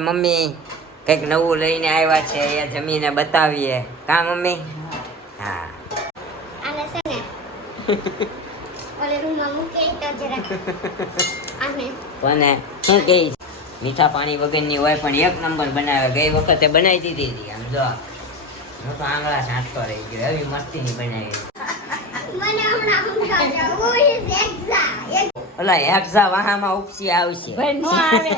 Mummy કંઈક નવું લઈને આવ્યા છે એ જમીને બતાવીએ કા મમ્મી? હા આને છે ને ઓલે રૂમમાં મૂકી તો જરા આને કોને શું કહે મીઠા પાણી વગરની હોય પણ એક નંબર બનાવે. ગઈ વખતે બનાવી દીધી હતી. આમ જો હું તો આંગળા છાંટતો રહી ગયો એવી મસ્તીની બનાવી. મને હમણાં સમજાવજો ઓય એક્ઝા ઓલા હેક્ઝા વાહામાં ઉપસી આવશે. ભાઈ નો આવે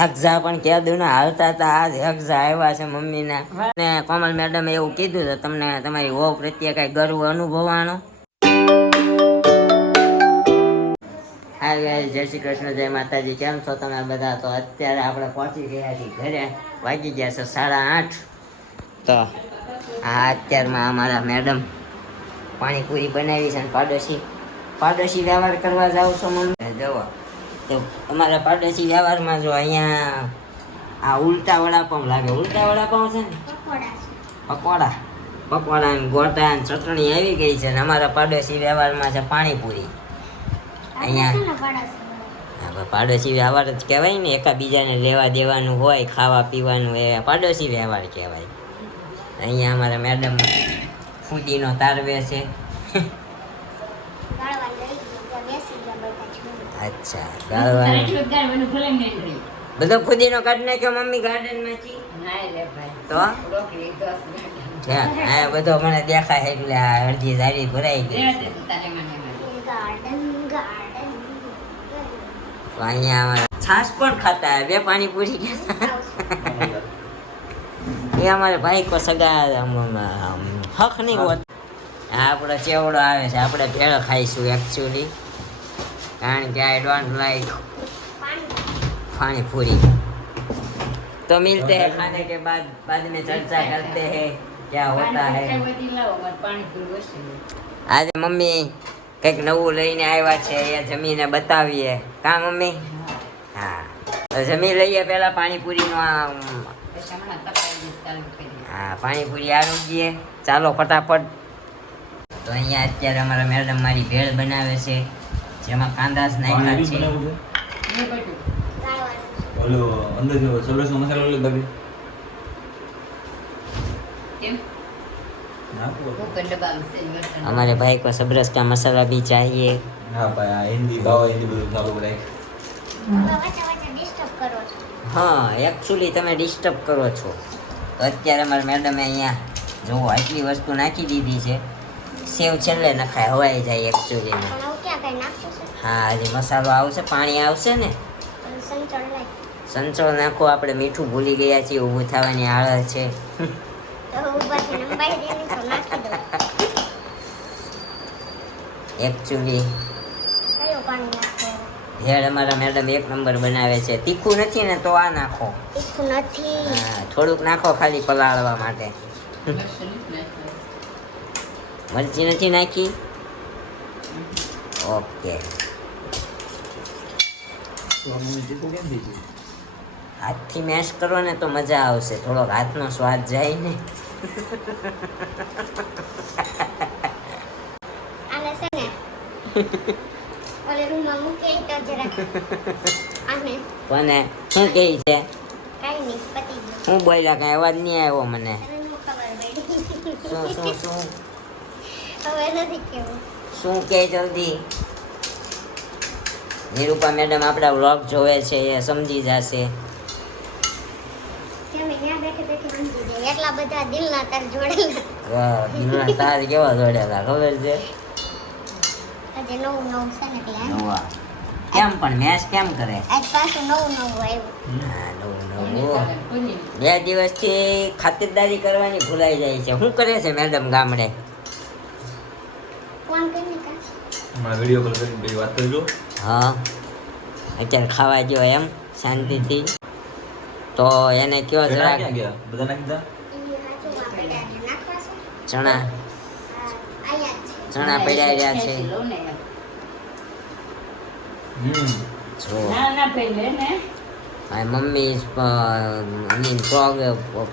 હેક્ઝા પણ કહેતું ને હાલતા હતા આજ હેક્ઝા આવ્યા છે મમ્મીના. ને કોમલ મેડમ એવું કીધું તો તમને તમારી વહુ પ્રત્યે કઈ ગર્વ અનુભવાણો? હા ગાઈસ, જય શ્રી કૃષ્ણ, જય માતાજી. કેમ છો તમે બધા? તો અત્યારે આપણે પહોંચી ગયા છીએ ઘરે. વાગી ગયા છે 8:30. તો આ અત્યારમાં અમારા મેડમ પાણીપુરી બનાવી છે. પાડોશી વ્યવહાર કરવા જાવ છો મમ્મી? જવો તો અમારા પાડોશી વ્યવહારમાં જો અહીંયા આ ઉલટા વડાપાઉં લાગે. ઉલટા વડાપાઉં છે ને પકોડા ને ગોટા ને ચટણી આવી ગઈ છે. ને અમારા પાડોશી વ્યવહારમાં છે પાણીપુરી. અહીંયા પાડોશી વ્યવહાર જ કહેવાય ને, એકાબીજાને લેવા દેવાનું હોય, ખાવા પીવાનું, એ પાડોશી વ્યવહાર કહેવાય. અહીંયા અમારા મેડમ ફૂદીનો તારવે છે. અચ્છા, બધો ફૂદીનો કાઢી નાખ્યો મમ્મી ગાર્ડન માંથી? તો હા, બધો મને દેખાય એટલે આ અડધી જારી ભરાઈ ગઈ છે. અહીંયા છાશ પણ ખાતા હે, બે પાણીપુરી ખાતા. એ અમારે ભાઈ કો સગા હક નહીં હોત. આપણો ચેવડો આવે છે, આપણે ભેળ ખાઈશું એકચ્યુઅલી, કારણ કે આઈ ડોન્ટ લાઈક पानीपुरी. तो मिलते हैं खाने के बाद में चर्चा करते हैं क्या होता है. આજે મમ્મી કંઈક નવું લઈને આવ્યા છે એ જમીને બતાવીએ કા મમ્મી? હા, તો જમી લઈએ પેલા પાણીપુરીનો. હા, પાણીપુરી આરોગ્ય. ચાલો ફટાફટ. તો અહીંયા અત્યારે અમારા મેડમ મારી ભેળ બનાવે છે, જેમાં કાંદા જ નાખ્યા છે. ઓલો અંદર જો સબરસનો મસાલો લે બાકી કેમ हमारे भाई को सबरस का मसाला भी चाहिए. હા ભાઈ, હિન્દી ભાવ હિન્દી બધું ચાલુ કરાય. હા, એકચ્યુઅલી તમે ડિસ્ટર્બ કરો છો. તો અત્યારે અમારા મેડમે અહીંયા જુઓ આટલી વસ્તુ નાખી દીધી છે. સેવ છેલ્લે નખાય, હવાઈ જાય એકચ્યુઅલી. હા, હજી મસાલો આવશે, પાણી આવશે ને. સંચળ નાખો. આપણે મીઠું ભૂલી ગયા છીએ, ઊભું થવાની આળસ છે. એકચ્યુઅલી ભેળ અમારા મેડમ એક નંબર બનાવે છે. તીખું નથી ને તો આ નાખો. હા, થોડુંક નાખો ખાલી પલાળવા માટે. મરચી નથી નાખી? ઓકે. હાથથી મેશ કરો ને તો મજા આવશે, થોડોક હાથનો સ્વાદ જાય ને. આને છે ને ઓલે રૂમમાં મૂકી તો જરા આને કોને શું કહે છે? કાઈ નહીં, પતી ગયું. હું બોલ્યા, કઈ અવાજ નહીં આવ્યો મને. તને નો ખબર પડી. શું હવે નથી કેવું. શું કે જલ્દી. નિરૂપા મેડમ આપણા વ્લોગ જોવે છે, એ સમજી જશે. તમે ત્યાં બેઠે બેઠે સમજી જાય. એટલા બધા દિલના તાર જોડેલા. દિલના તાર કેવા જોડેલા ખબર છે? આજે નવું છે ને એટલે નવા કેમ પણ મેચ કેમ કરે? આજ પાછું નવું આવ્યું. હા, નવું. 2 દિવસથી ખાતરદારી કરવાની ભૂલાઈ જાય છે. શું કરે છે મેડમ ગામડે? ફોન કરીને કા હમણાં વિડિયો કોલ કરીને બે વાત કરી લો. હા, અત્યારે ખાવા ગયો એમ શાંતિથી. તો એને કયો જરા ક્યાં ગયા બધા નાખી દીધા? ચણા પડ્યા રહ્યા છે. જો મારી મમ્મી ઇઝ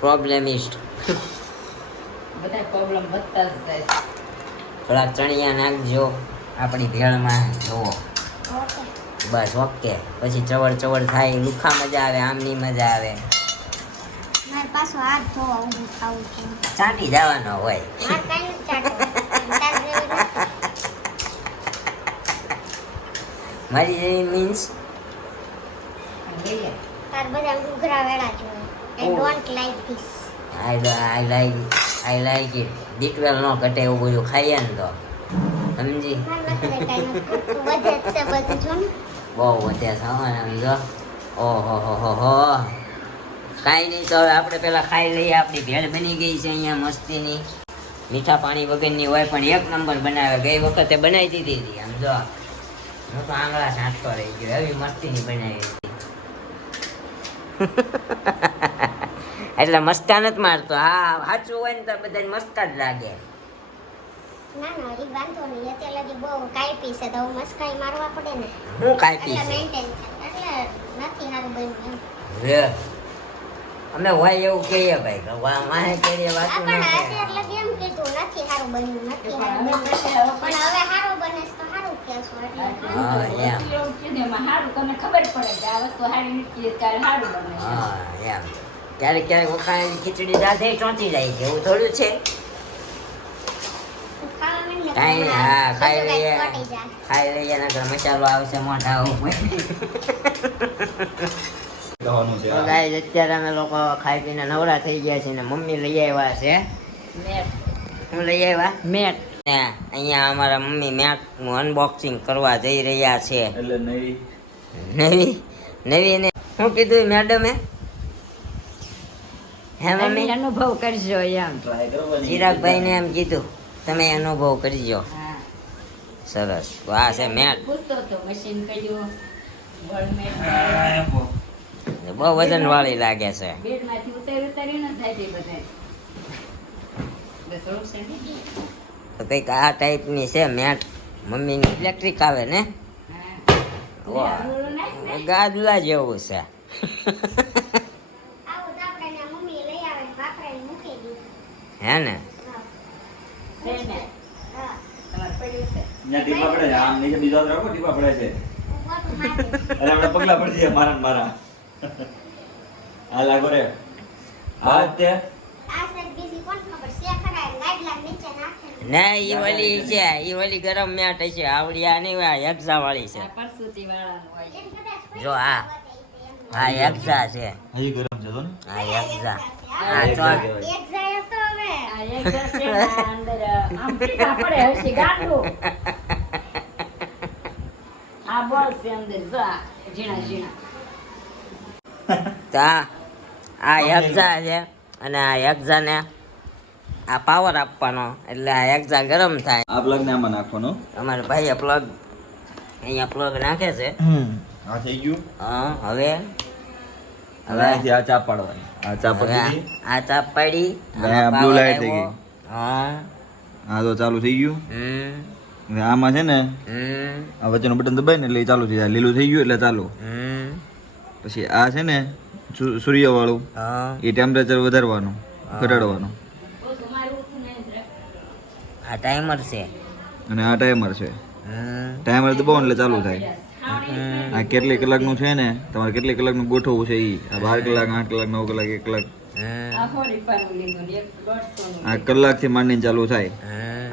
પ્રોબ્લેમિસ્ટ. થોડાક ચણિયા નાખજો આપણી ભેળમાં. જુઓ બસ ઓકે. પછી ચવડ થાય, લુખા મજા આવે, આમની મજા આવે. મારે પાછો હાથ ધોવા ઊભું ખાવું છે. ચાટી જવાનો હોય. મારે કાંઈ નથી ચાટવું. તાર જેવી નથી. મારી જેવી મીન્સ તાર બધા ઘૂઘરા વેળા જોઈએ. I don't like this. I like it. બીટવેલ નો ઘટે એવું બધું ખાઈએ ને તો સમજી. મારે નથી કાંઈ નથી ઘટતું. વધે જ છે બધું જો ને. બહુ વધે છે હો ને સમજો. ઓહો હો હો. કાંઈ નહીં તો હવે આપણે પેલા ખાઈ લઈએ. આપણી ભેળ બની ગઈ છે અહીંયા મસ્તીની. મીઠા પાણી વગરની હોય પણ એક નંબર બનાવે. ગઈ વખતે બનાવી દીધી હતી સમજો. હું તો આંગળા છાંટતો રહી ગયો. એવી મસ્તીની બનાવી હતી. એટલે મસ્કા નથી મારતો. હા સાચું હોય ને તો બધા મસ્કા જ લાગે. ના ના એ વાંધો નહીં. અત્યારે લગી બહુ કાંઈ છે તો મસ્કાઈ મારવા પડે ને. હું કાંઈ એટલે પીશે મેન્ટેન એટલે નથી સારું બન્યું એમ. રે અમે હોય એવું કહીએ ભાઈ કે વાહે કરીએ વાતું પણ ના અત્યારે કરે. લગી એમ કીધું નથી સારું બન્યું નથી સારું બન્યું પણ હવે સારું બને છે તો સારું કહેશું એટલે હા એમ. હારું તને ખબર પડે કે આ વસ્તુ હારી નથી ત્યારે હારું બને છે. હા એમ. ક્યારેક ક્યારેક વખાણેલી ખીચડી દાદે ચોંટી જાય છે એવું થોડું છે. ખાવા માંડ ને કાંઈ નહીં. હા ખાઈ બધું લઈએ. કાંઈક ચોંટી જાય. ખાઈ લઈએ નકર મસાલો આવશે મોઢા ઉપર. ખાવાનું છે તો ગાઈસ અત્યારે અમે લોકો ખાઈ પીને નવરા થઈ ગયા છે ને મમ્મી લઈ આવ્યા છે. મેટ હું લઈ આવ્યા મેટ ને અહીંયા અમારા મમ્મી મેટનું અનબોક્સિંગ કરવા જઈ રહ્યા છે. એટલે નહીં નવી ને શું કીધું મેડમે? હે તમે મમ્મી? અનુભવ કરજો એમ. ટ્રાય કરવાની ચિરાગભાઈ ને એમ કીધું તમે અનુભવ કરજો. હા સરસ. તો આ છે મેટ. પૂછતો તો મશીન કયું વોલ મેટ બહુ વજન વાળી લાગે છે. બેડમાંથી ઉતારીને જાય તે બધા બસ રોડ સાઈડ તો કંઈક આ ટાઈપની છે મેટ. મમ્મીની ઇલેક્ટ્રિક આવે ને હા ગાદલા જેવું છે. આવું તો આપણે ને મમ્મી લઈ આવે ને બાપરાને મૂકી દીધું. હે ને હા. છે ને હા. તમારે પડ્યું છે અહીંયા ટીપા પડે છે. આમ નીચે બીજો હાથ રાખો ટીપા પડે છે. હું મોટું મારી દઈશ. અને આપણે પગલા પડી જાય મારા ને મારા. આ લાગો રે. આ તે આ સાઈડ બીજી કોણ ખબર છે ખરા ગાડલા નીચે નાખે ના ઈ ઓલી છે. ઈ ઓલી ગરમ મેટ છે. આવડી આ નહીં હોય. આ હેક્ઝા વાળી છે. આ પરસુતી વાળાનું હોય એમ કદાચ જો આ હેક્ઝા છે. હજી ગરમ છે તો ને આ હેક્ઝા. આ આ એક તો કહેવાય. એક જાય તો હવે આ એક જશે ને આ અંદર આમ ટીપા પડે હશે ગાંડું આ બોલ છે અંદર જો આ ઝીણા ઝીણા તો આ હેક્ઝા છે અને આ હેક્ઝા ને આ પાવર આપવાનો એટલે આ હેક્ઝા ગરમ થાય. આ પ્લગ ને આમાં નાખવાનો. અમારા ભાઈએ પ્લગ અહીંયા પ્લગ નાખે છે. આ થઈ ગયું. હા હવે હવે અહીંથી આ ચાપ પાડવાની. આ ચાપ હવે પડી ગઈ. આ ચાપ પાડી. હવે આ આમાં blue power light થઈ આવ્યો. ગઈ. હા આ તો ચાલુ થઈ ગયું. હવે આમાં છે ને આ વચ્ચેનું બટન દબાય ને એટલે એ ચાલુ થઈ જાય. લીલું થઈ ગયું એટલે ચાલુ. પછી આ છે ને સૂર્ય વાળું હા એ ટેમ્પરેચર વધારવાનું ઘટાડવાનું. તો તમારું ઉઠું નહીં જ રહે. આ ટાઈમર છે. અને આ ટાઈમર છે. ટાઈમર દબાવો એટલે ચાલુ થાય. આ કેટલી કલાકનું છે ને તમારે કેટલી કલાકનું ગોઠવવું છે એ. આ 12 કલાક 8 કલાક 9 કલાક 1 કલાક આ હોળી પારું લીધું ને 150 નું આ કલાકથી માંડીને ચાલુ થાય.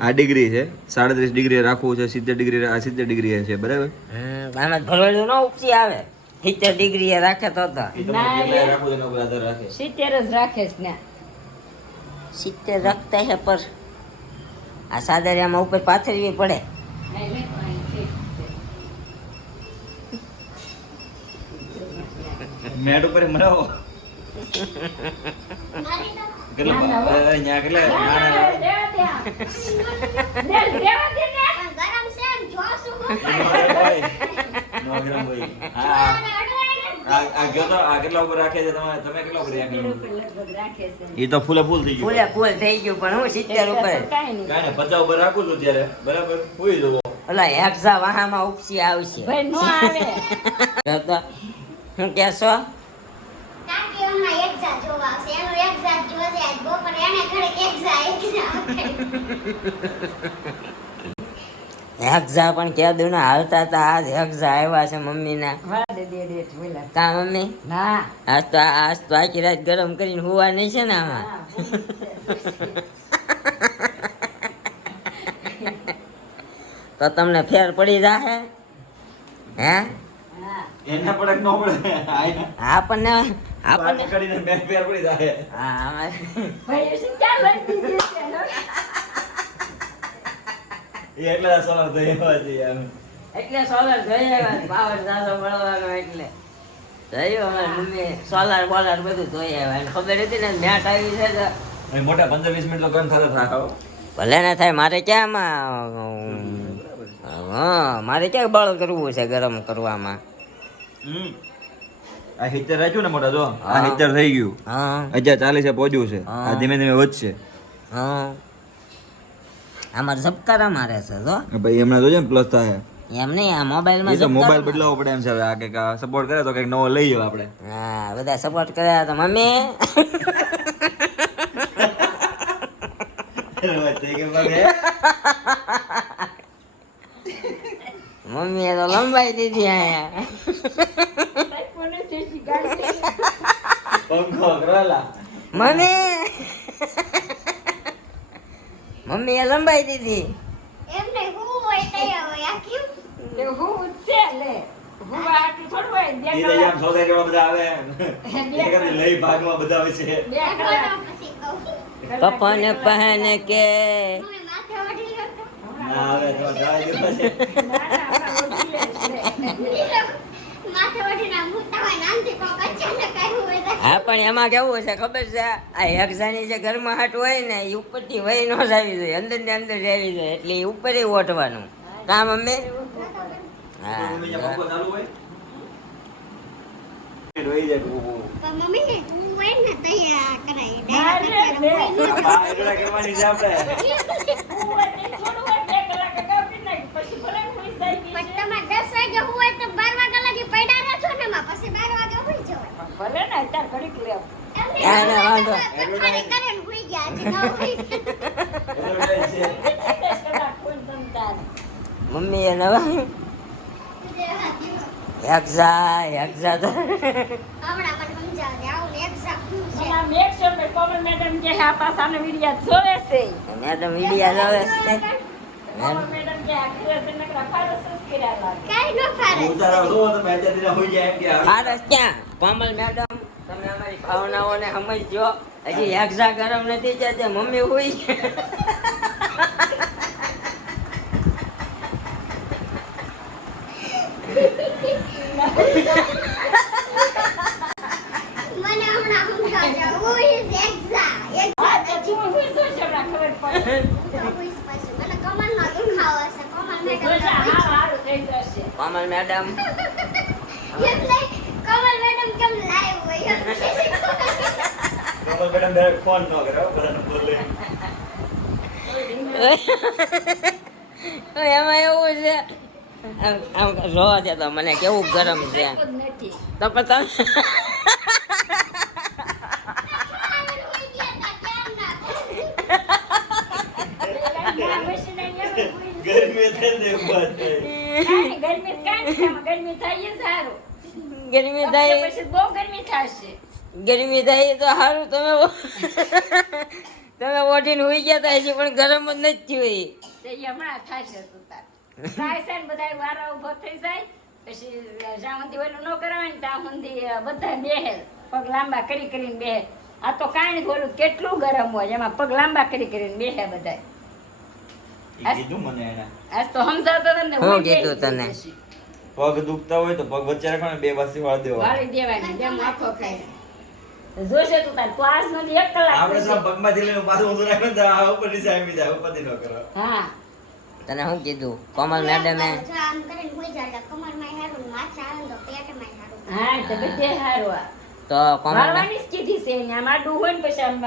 આ ડિગ્રી છે 37 ડિગ્રી રાખવું છે. 70 ડિગ્રી આ 70 ડિગ્રી છે બરાબર. આમાં ભરવેલું ન ઉપસી આવે. 70 ડિગ્રી રાખે તો ના, એ- 70 જ રાખે છે ને 70 રાખતા હે પર આ સાદરિયામાં ઉપર પાથરવી પડે. નહીં, નહીં, પાણી ઠીક છે. મેટ ઉપર મરાવો. મારી તો કેટલા અહીંયા કેટલા દેવા ત્યાં. દેવા દે ને. પણ ગરમ છે ને જોશું હું પણ નો ગરમ હોય. જોવાને અડવાય ને આ ગયો તો આ કેટલા ઉપર રાખે છે તમે કેટલા ઉપર રાખે ઉપર લગભગ રાખે છે એ તો ફૂલે ફૂલ થઈ ફૂલે ફૂલ થઈ ગયું પણ હું 70 ઉપર કાંઈ નહીં. કાંઈ ને 50 ઉપર રાખું છું ત્યારે બરાબર હોઈ જવો. ઓલા હેક્ઝા વાહામાં ઉપસી આવશે. ભાઈ નો આવે તો હું કહેશો કાકી હમણાં એક્ઝા જોવા આવશે એનું એક્ઝા જોશે આજ બપોરે એને ઘરે એક્ઝા હેક્ઝા પણ કહેતું ને હાલતા હતા આજ હેક્ઝા આવ્યા છે મમ્મીના. વાળા દે બોલા. કા મમ્મી ના આજ તો આખી રાત ગરમ કરીને હુવા નહીં છે ને આમાં. હા, હું છે. તો તમને ફેર પડી જાહે હે? હા એના પડક ન પડે આપણને આપણને કરીને મેં ફેર પડી જાય હા અમારે ભાઈ શું ક્યાં લઈ દીધી છે નો? એ એટલે સવાર થઈ એવા છે યાર એટલે સોલર જોઈ આવ્યા પાવર સારો મળવાનો એટલે જોયું અમારે મમ્મી સોલાર બોલાર બધું જોઈ આવ્યા એને ખબર હતી ને મેટ આવી છે તો અને મોટા 15-20 મિનિટ તો ગન થતા થાકાવો ભલે ના થાય મારે ક્યાં હા મારે ક્યાં બળ કરવું છે ગરમ કરવામાં. આ હીટર રાખ્યું ને મોટા જો આ હા. હીટર થઈ ગયું હા 1040 પહોંચ્યું છે હા. આ ધીમે ધીમે વધશે હા અમારે ઝબકારા મારે છે જો ભાઈ હમણાં જોજે ને પ્લસ થાય એમ નહીં આ મોબાઈલમાં એ તો મોબાઈલ બદલાવો પડે એમ છે હવે આ કંઈક સપોર્ટ કરે તો કંઈક નવો લઈ જાવ આપણે હા બધા સપોર્ટ કર્યા તો મમ્મી મમ્મીએ તો લંબાઈ દીધી અહીંયા. ભાઈ કોને છે શિકારી? પંખો કરેલા મમ્મી મમ્મીએ લંબાઈ દીધી. એમને હું હોય તૈયાર હોય આ કેમ તે હું છે લે હું આટલું થોડું હોય બે ઈ તો કલાક આમ સોસાયટી વાળા બધા આવે એ કરે લઈ ભાગમાં બધા હોય છે બે કલાક પછી કહું પપ્પાને પહેને કે તમે માથે વઢી લો તો ના આવે તો ડ્રાઈવ છે ના ના આપણા ઓળખી લે છે માથે વઢીને આમ મૂકતા હોય ને આમથી કોક અચાનક આવ્યું હોય તો હા પણ એમાં કેવું છે ખબર છે આ હેક્ઝાની જે ઘરમાં હાટ હોય ને એ ઉપરથી વહી ન જ આવી જાય અંદર ને અંદર જ આવી જાય એટલે એ ઉપર ઓટવાનું કામ મમ્મી હા પંખો ચાલુ હોય રોઈ જાય ઊભું પણ મમ્મી હું હોય ને તૈયાર કરાય ના રે, બે. બા એટલા કરવાની છે આપણે હું હોય તે થોડું હોય બે કલાક અગાઉ કરી નાખી પછી ભલે હું જાય પણ તમારે 10 વાગે હું હોય તો 12 વાગ્યા લગી પડ્યા રહો છો ને માં પછી 12 વાગે ઉઈ જવાય ભલે ને અત્યારે ઘડીક લેવું ના, ના, વાંધો. પથારી કરીને હુઈ ગયા આજે ન હુઈ કલાક કોઈ તમ તારે મમ્મી એ નવા હેક્ઝા તો હમણાં મને સમજાવજે આવું ને એક્ઝામ શું છે મને મેક શ્યોર કે કોમલ મેડમ કે આ પાસાનો વિડિયા જોવે છે મેડમ વિડિયા જોવે છે કોમલ મેડમ કે આખરે છે નકરા ફારસ કર્યા લાગે કાઈ ન ફારે ઉતારા જો તમે અત્યારે હોઈ જાય એમ કે ફારસ ક્યાં કોમલ મેડમ તમે અમારી ભાવનાઓને સમજજો હજી હેક્ઝા ગરમ નથી થતી મમ્મી હુઈ મને હમણાં સમજાવજો હું ઇઝ એક્ઝામ આ તો તું હું શું છે મને ખબર પડે મને કમરનો દુખાવો છે કમર મેડમ જોજા હા હારું થઈ જશે કોમલ મેડમ એટલે કમલ મેડમ કેમ લાઈવ હોય એમ કમલ મેડમ ડાયરેક્ટ ફોન ન કરે બધાને બોલે એમાં એવું છે આમ જોવા દે તો મને કેવું ગરમ છે જ નથી તો પણ તમે ગરમી થઈ ને ઉભા થાય ગરમી કાંઈ ગરમી થાય એ સારું ગરમી થાય પછી બહુ ગરમી થશે ગરમી થાય તો સારું તમે ઓઢીને હોઈ ગયા તા હજી પણ ગરમ જ નથી હોય તે ઈ હમણાં થશે તું તાર થાય છે ને બધા વારા ઉભો થઈ જાય પછી જ્યાં સુધી ઓલું ન કરાવે ને ત્યાં સુધી બધા બેહે પગ લાંબા કરી કરીને બેહે આ તો કાંઈ નહીં ઓલું કેટલું ગરમ હોય એમાં પગ લાંબા કરી કરીને બેહે બધા ઈ કીધું મને એને આજ તો સમજાવતો હતો ને હું હું કીધું બેહી તને? જઈશ. પગ દુખતા હોય તો પગ વચ્ચે રાખવાનો બે બાજુ વાળી દેવા વાળી દેવાની જેમ આખો ખાય જોશે તું તાર તો આજ નથી 1 કલાક આપણે તો થશે. પગમાંથી લઈને પાછું ઊંધું રાખવાનું તો આ ઉપર નીચે આવી જાય ઉપર ન કરો હા તને શું કીધું કોમલ મેડમે જો આમ કરીને હુઈ જાય એટલે કમરમાં હારું ને માથે આવે ને તો પેટમાં હારું હા તો બધે હારું આ તો કોમલ વાળવાની જ કીધી છે એને આમ આડું હોય ને પછી આમ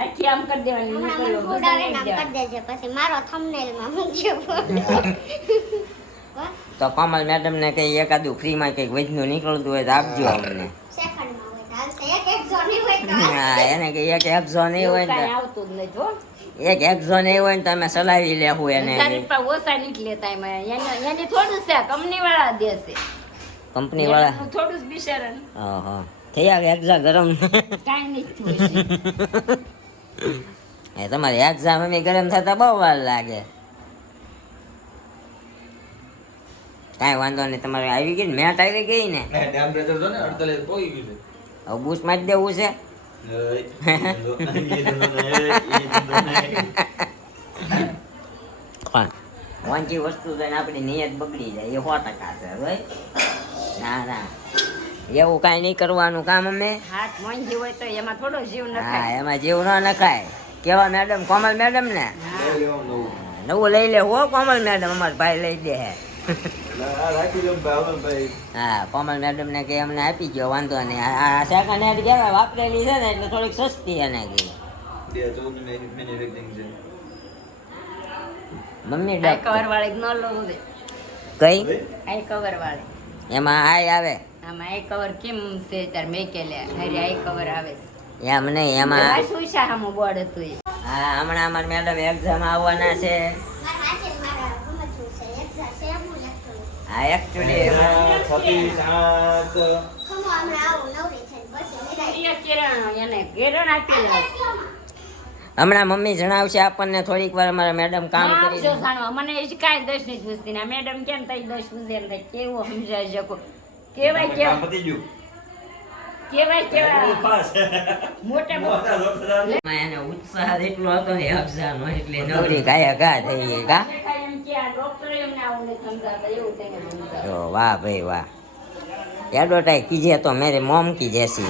આખી આમ કરી દેવાની હમણાં મને નીકળ્યો, ફૂડ બધા આવે ને નાખી આમ દેવાના. કરી દેજે પછી મારો થંબનેલમાં મૂકજો તો કોમલ મેડમને કઈ એકાદું ફ્રીમાં કંઈક વૈજનું નીકળતું હોય તો આપજો અમને સેકન્ડમાં હોય તો હાલશે એક એક ઝોન હોય તો હા એને કઈ એક ઝો નહીં હોય એવું ને કાંઈ આવતું જ નથી હો. એક એક્ઝોન એ હોય ને તમે ચલાવી લેવું એને 1000 રૂપિયા ઓછા નથી લેતા એમાં એની થોડું છે કંપની વાળા દેશે કંપની વાળા એનું થોડું જ બિચારા હા થઈ આવે એક્ઝા ગરમ કાંઈ નથી એ તમારી એક્ઝામ એમ ગરમ થતા બહુ વાર લાગે. કાંઈ વાંધો નહીં, તમારે આવી ગઈ ને મેટ આવી ગઈ ને ટેમ્પરેચર જો ને 48 પોઈ ગયું હવે બૂસ્ટ મારી દેવું છે. વાંચી વસ્તુ જોઈને આપણી નિયત બગડી જાય એ 100% છે ભાઈ. ના એવું કાંઈ નહીં કરવાનું કામ અમે. હાથ મોંઘી હોય તો એમાં થોડો જીવ હા નખાય એમાં જીવ ન નખાય. કેવા મેડમ કોમલ મેડમ ને નવું લઈ લે હો કોમલ મેડમ અમારા ભાઈ લઈ દે હે. હા કોમલ મેડમ ને કે અમને આપી ગયો વાંધો નહીં. આ સેકન્ડ હેન્ડ કહેવાય વાપરેલી છે ને એટલે થોડીક સસ્તી એને ગઈ મમ્મી આઈ કવર વાળી ન લઉં દે કઈ આઈ કવર વાળી એમાં આય આવે આમાં આઈ કવર કેમ છે તાર મેં કે લે હરી આઈ કવર આવે છે એમ નહીં એમાં શું છે આમાં બોર્ડ હતું એ હા હમણાં અમારા મેડમ એક્ઝામ આવવાના છે. હા એકચ્યુઅલી એને કિરણ આપેલા છે. હમણાં મમ્મી જણાવશે આપણને થોડીક વાર અમારા મેડમ કામ ના કરી આવજો જાણવા મને એ કાંઈ દસ નથી પૂછતી ના મેડમ કેમ તઈ દસ પૂછે એમ થાય કેવું સમજાય શકો કેવાય મોટા એને ઉત્સાહ એટલો હતો ને એક્ઝામ એટલે નવરી ગાયા ગા થઈ ગઈ કા. એમ કે આ ડોક્ટર એમને આવું નથી સમજાતા એવું તેને સમજાવે તો વાહ ભાઈ વાહ એડવર્ટાઈઝ કીજે તો મેરે મોમ કી જैसी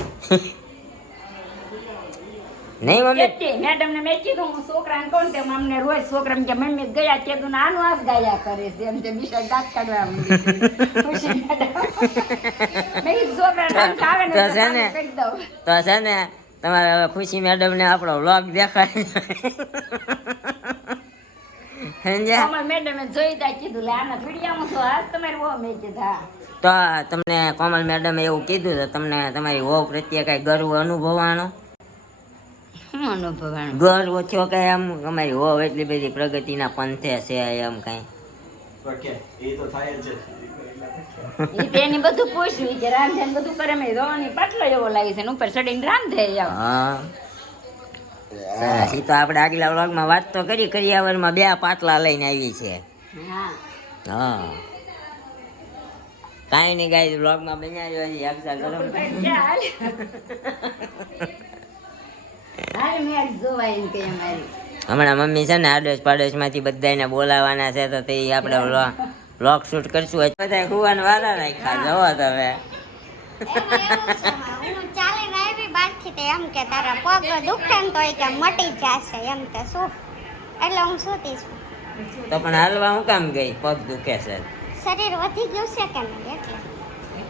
નહીં મમ્મી મેડમ ને મેં કીધું હું છોકરાને કોણ તે અમને રોજ છોકરા કે મમ્મી ગયા કીધું આનું આસ ગાયા કરે છે એમ તે બિચાર દાંત કાઢવા ખુશી મેડમ મેં કીધું છોકરા ડાન્સ આવે ને તો છે ને કરી દઉં તો છે ને તમારે હવે ખુશી મેડમ ને આપણો વ્લોગ દેખાય સમજ્યા. અમાર મેડમે જોઈ તા કીધું લે આના વિડિયામાં તો આજ તમારે બહુ મેં કીધું હા તો તમને કોમલ મેડમે એવું કીધું તો તમને તમારી વહુ પ્રત્યે કઈ ગર્વ અનુભવાણો શું અનુભવાણું ગર્વ થયો કઈ એમ અમારી વહુ એટલી બધી પ્રગતિના પંથે છે એમ કઈ ઈ તેની બધું પૂછ્યું કે રાંધે ને બધું કરે મેં રોવાની પાટલો એવો લાગે છે ને ઉપર ચડીને રાંધે જાવ હા સરસ. ઈ તો આપણે આગલા વ્લોગમાં વાત તો કરી કરિયાવરમાં 2 પાટલા લઈને આવી છે. હા હા કાંઈ નહીં ગાઈસ વ્લોગમાં બનાવ્યો હજી એક્ઝા ગરમ ચાલ હાલ મેં જોવાય એમ કે અમારી હમણાં મમ્મી છે ને આડોશ પાડોશમાંથી બધાને બોલાવાના છે તો તે આપણે વ્લોગ શૂટ કરશું બધા ખુવાના વાળા રાખ્યા જવો તમે હું ચાલીને આવી બહારથી તે એમ કે તારા પગ દુખે ને તો એ કે મટી જશે એમ કે શું એટલે હું સૂતી છું. તો પણ હાલવા હું કામ ગઈ પગ દુખે છે શરીર વધી ગયું છે કે નહીં એટલે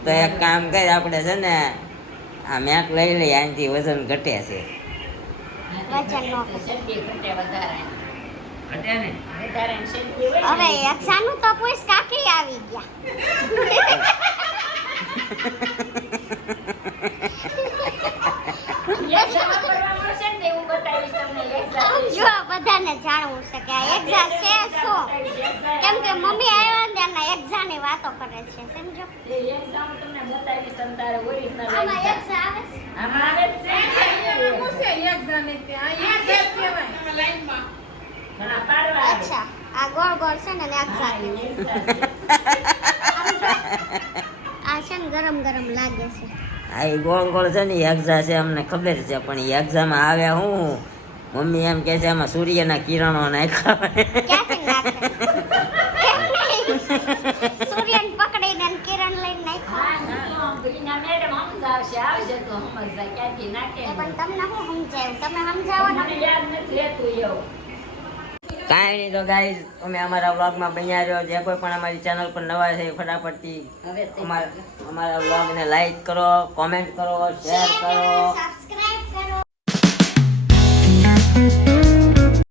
તો એક કામ કરી આપણે છે ને આ મેટ લઈ લઈએ આનાથી વજન ઘટે છે. વજન નો શરદી ઘટે વધારે ઘટે ને વધારે શરદી હોય હવે યક્ષાનું તો પૂછ કાકી આવી ગયા જો બધાને જાણવું છે કે આ એક્ઝા છે શું કેમ કે મમ્મી આવ્યા ને એના એક્ઝાની વાતો કરે છે સમજો આમાં એક્ઝા આવે છે અચ્છા આ ગોળ ગોળ છે ને એક્ઝા આ છે ને ગરમ ગરમ લાગે છે આ ઈ ગોળ ગોળ છે ને એક્ઝા છે અમને ખબર છે પણ એ એક્ઝામાં આવે હું મમ્મી એમ કે છે આમાં સૂર્યના કિરણો નાખ્યા ક્યાંથી નાખે સૂર્યને પકડીને અને કિરણ લઈને નાખ્યો પણ તમને હું સમજાયું તમે સમજાવો ને કાંઈ નહીં તો ગાઈસ તમે અમારા વ્લોગમાં બન્યા રહ્યો જે કોઈ પણ અમારી ચેનલ પર નવા છે ફટાફટથી અમારા વ્લોગને લાઈક કરો કોમેન્ટ કરો શેર કરો